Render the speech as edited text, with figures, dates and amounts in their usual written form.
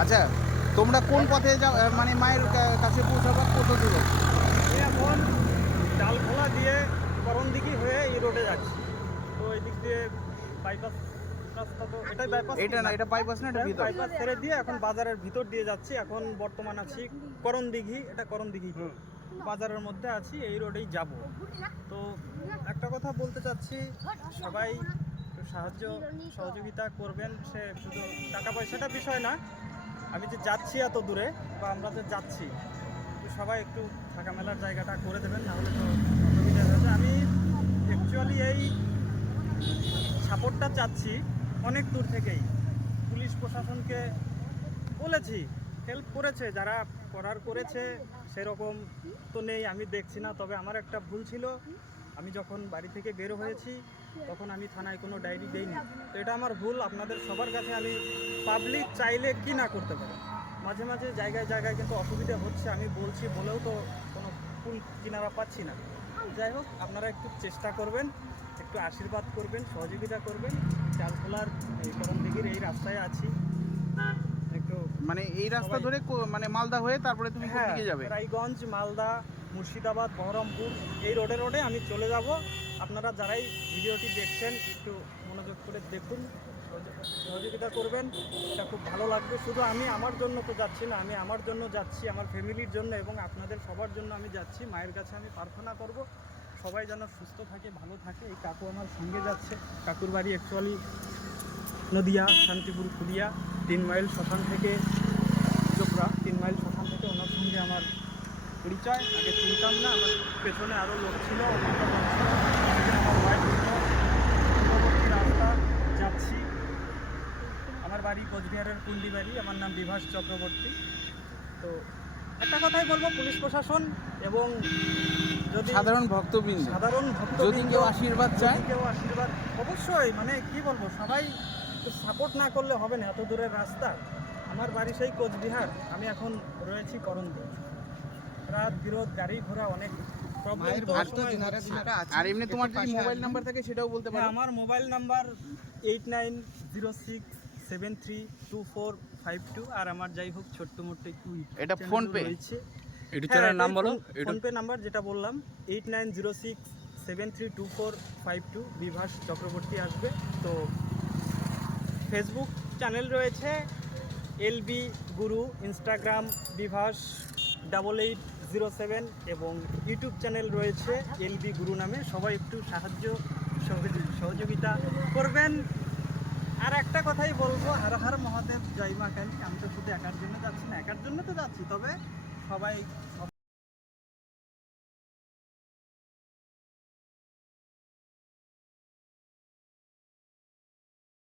আচ্ছা, তোমরা কোন পথে যাও, মানে মায়ের কাছে পৌঁছাবা কত দূরে? আমি এখন ডালখোলা দিয়ে করণদিঘি হয়ে এই রোডে যাচ্ছি। তো এই দিক দিয়ে বাইপাস রাস্তা, তো এটাই বাইপাস। এটা না, এটা বাইপাস না, এটা ভিতর। বাইপাস ছেড়ে দিয়ে এখন বাজারের ভিতর দিয়ে যাচ্ছি। এখন বর্তমান আছি করণদিঘি, এটা করণদিঘি বাজারের মধ্যে আছি, এই রোডেই যাব। তো একটা কথা বলতে চাচ্ছি, সবাই একটু সহযোগিতা করবেন। সে শুধু টাকা পয়সাটা বিষয় না, আমি যে যাচ্ছি এত দূরে বা আমরা যে যাচ্ছি, তো সবাই একটু থাকা মেলার জায়গাটা করে দেবেন, নাহলে তো অসুবিধা হয়ে যাবে। আমি অ্যাকচুয়ালি এই সাপোর্টটা চাচ্ছি অনেক দূর থেকেই। পুলিশ প্রশাসনকে বলেছি, হেল্প করেছে, যারা করেছে সেরকম তো নেই, আমি দেখছি না। তবে আমার একটা ভুল ছিল, আমি যখন বাড়ি থেকে বের হয়েছি তখন আমি থানায় কোনো ডায়েরি দেইনি। তো এটা আমার ভুল। আপনাদের সবার কাছে আমি পাবলিক চাইলে কি না করতে পারে, মাঝে মাঝে জায়গায় জায়গায় কিন্তু অসুবিধা হচ্ছে, আমি বলছি বলেও তো কোনো ফুল কিনারা পাচ্ছি না। যাই হোক, আপনারা একটু চেষ্টা করবেন, একটু আশীর্বাদ করবেন, সহযোগিতা করবেন। ডালখোলার এই করণদিঘির এই রাস্তায় আছি, একটু মানে এই রাস্তা সবাই- ধরে মানে মালদা হয়ে তারপরে তুমি কোন হ্যাঁ, দিকে যাবে? রায়গঞ্জ, মালদা, মুর্শিদাবাদ, বহরমপুর, এই রোডে আমি চলে যাব। আপনারা যারাই ভিডিওটি দেখছেন একটু মনোযোগ করে দেখুন, সহযোগিতা করবেন, এটা খুব ভালো লাগবে। শুধু আমি আমার জন্য তো যাচ্ছি না, আমি আমার জন্য যাচ্ছি, আমার ফ্যামিলির জন্য এবং আপনাদের সবার জন্য আমি যাচ্ছি। মায়ের কাছে আমি প্রার্থনা করব সবাই যেন সুস্থ থাকে, ভালো থাকে। এই কাকু আমার সঙ্গে যাচ্ছে, কাকুর বাড়ি অ্যাকচুয়ালি নদিয়া, শান্তিপুর, ফুলিয়া, 3 মাইল শ্মশান থেকে চোপড়া, 3 মাইল শ্মশান থেকে ওনার সঙ্গে আমার পরিচয়। আগে চিনতাম না, আমার পেছনে আরও লোক ছিল, অন্যটা লোক ছিল। আমার ওয়াইফ পূর্ববর্তী রাস্তা যাচ্ছি। আমার বাড়ি কোচবিহারের কুন্ডি বাড়ি, আমার নাম বিভাস চক্রবর্তী। তো একটা কথাই বলবো, পুলিশ প্রশাসন এবং যদি সাধারণ ভক্তবৃন্দ যদি কেউ আশীর্বাদ চায়, কেউ আশীর্বাদ অবশ্যই, মানে কি বলবো, সবাই সাপোর্ট না করলে হবে না, এত দূরের রাস্তা। আমার বাড়ি সেই কোচবিহার, আমি এখন রয়েছি করণদিঘি। রাত বিরোধ, গাড়ি ঘোড়া অনেক প্রবলেম। আর এমনি তোমার যদি মোবাইল নাম্বার থাকে সেটাও বলতে পারো। আমার মোবাইল নাম্বার 8906732452। আর আমার যাই হোক ছোট্ট মোট্ট একটু এটা ফোন পে রয়েছে। ইউটিউব চ্যানেলের নাম বলো। ফোন পে নাম্বার যেটা বললাম 8906732452, বিভাস চক্রবর্তী আসবে। তো ফেসবুক চ্যানেল রয়েছে এলবি গুরু, ইনস্টাগ্রাম বিভাস 8807 এবং ইউটিউব চ্যানেল রয়েছে এলবি গুরু নামে। সবাই একটু সহযোগিতা করবেন। আর একটা কথাই বলবো, হর হর মহাদেব, জয় মা কালী। আমি তো শুধু একার জন্য যাচ্ছি না, একার জন্য তো যাচ্ছি, তবে সবাই